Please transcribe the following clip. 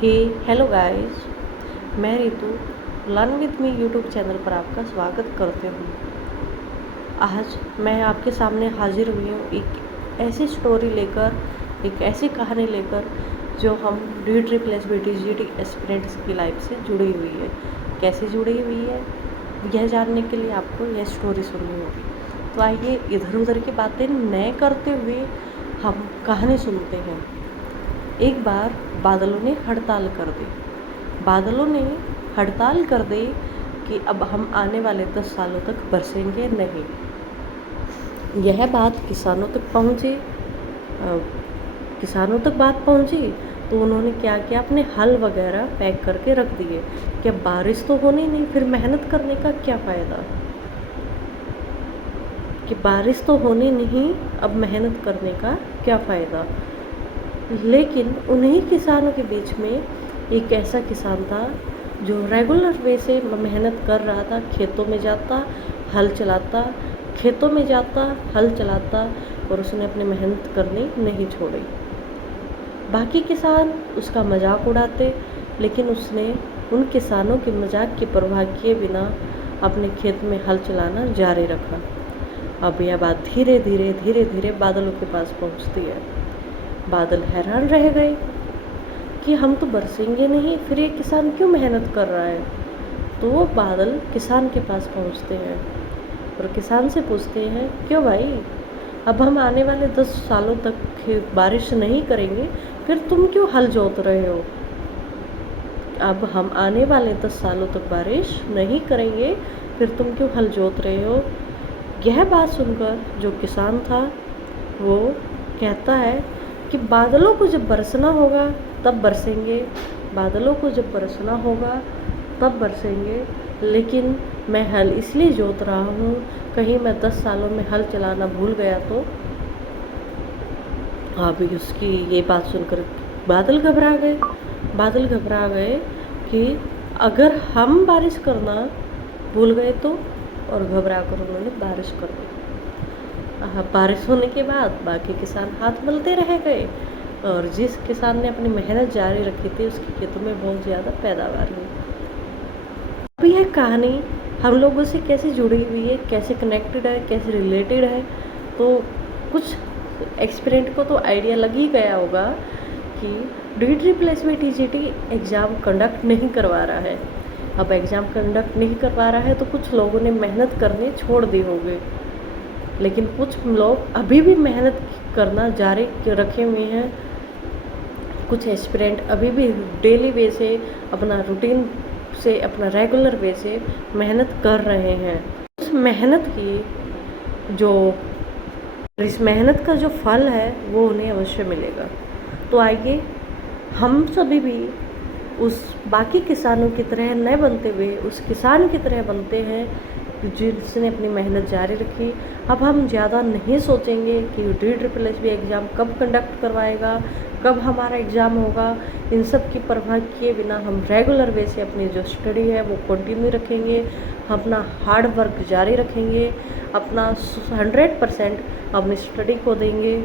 हे hello guys, मैं Ritu learn with me YouTube channel पर आपका स्वागत करते हूँ। आज मैं आपके सामने हाजिर हुई हूँ एक ऐसी स्टोरी लेकर, एक ऐसी कहानी लेकर जो हम DEET एस्पिरेंट्स की लाइफ से जुड़ी हुई है। कैसे जुड़ी हुई है यह जानने के लिए आपको यह स्टोरी सुननी होगी। तो आइए इधर उधर की बातें न करते हुए हम कहानी सुनते हैं। एक बार बादलों ने हड़ताल कर दी। बादलों ने हड़ताल कर दी कि अब हम आने वाले 10 सालों तक बरसेंगे नहीं। यह बात किसानों तक पहुँची। बात पहुँची तो उन्होंने क्या किया, अपने हल वगैरह पैक करके रख दिए कि अब बारिश तो होनी नहीं, फिर मेहनत करने का क्या फ़ायदा। कि बारिश तो होनी नहीं, अब मेहनत करने का क्या फ़ायदा। लेकिन उन्हीं किसानों के बीच में एक ऐसा किसान था जो रेगुलर वे से मेहनत कर रहा था। खेतों में जाता, हल चलाता, खेतों में जाता, हल चलाता, और उसने अपनी मेहनत करनी नहीं छोड़ी। बाकी किसान उसका मजाक उड़ाते, लेकिन उसने उन किसानों के मजाक की परवाह किए बिना अपने खेत में हल चलाना जारी रखा। अब यह बात धीरे धीरे बादलों के पास पहुंचती है। बादल हैरान रह गए कि हम तो बरसेंगे नहीं, फिर ये किसान क्यों मेहनत कर रहा है। तो वो बादल किसान के पास पहुंचते हैं और किसान से पूछते हैं, क्यों भाई, अब हम आने वाले 10 सालों तक बारिश नहीं करेंगे, फिर तुम क्यों हल जोत रहे हो। अब हम आने वाले 10 सालों तक बारिश नहीं करेंगे, फिर तुम क्यों हल जोत रहे हो। यह बात सुनकर जो किसान था वो कहता है कि बादलों को जब बरसना होगा तब बरसेंगे, बादलों को जब बरसना होगा तब बरसेंगे, लेकिन मैं हल इसलिए जोत रहा हूँ, कहीं मैं 10 सालों में हल चलाना भूल गया तो। अभी उसकी ये बात सुनकर बादल घबरा गए कि अगर हम बारिश करना भूल गए तो, और घबरा कर उन्होंने बारिश कर दी। बारिश होने के बाद बाकी किसान हाथ मलते रह गए, और जिस किसान ने अपनी मेहनत जारी रखी थी उसके खेतों में बहुत ज़्यादा पैदावार हुई। अब यह कहानी हम लोगों से कैसे जुड़ी हुई है, कैसे कनेक्टेड है, कैसे रिलेटेड है, तो कुछ एक्सपेरेंट को तो आइडिया लग ही गया होगा कि DEET एग्ज़ाम कंडक्ट नहीं करवा रहा है। अब एग्ज़ाम कंडक्ट नहीं करवा रहा है तो कुछ लोगों ने मेहनत करने छोड़ दी होंगे, लेकिन कुछ लोग अभी भी मेहनत करना जारी रखे हुए हैं। कुछ एस्पिरेंट अभी भी डेली वे से, अपना रूटीन से, अपना रेगुलर वे से मेहनत कर रहे हैं। उस मेहनत का जो फल है वो उन्हें अवश्य मिलेगा। तो आइए हम सभी भी उस बाकी किसानों की तरह न बनते हुए उस किसान की तरह बनते हैं जिसने अपनी मेहनत जारी रखी। अब हम ज़्यादा नहीं सोचेंगे कि DEET एग्ज़ाम कब कंडक्ट करवाएगा, कब हमारा एग्ज़ाम होगा। इन सब की परवाह किए बिना हम रेगुलर वे से अपनी जो स्टडी है वो कंटिन्यू रखेंगे, अपना हार्ड वर्क जारी रखेंगे, अपना 100% अपनी स्टडी को देंगे।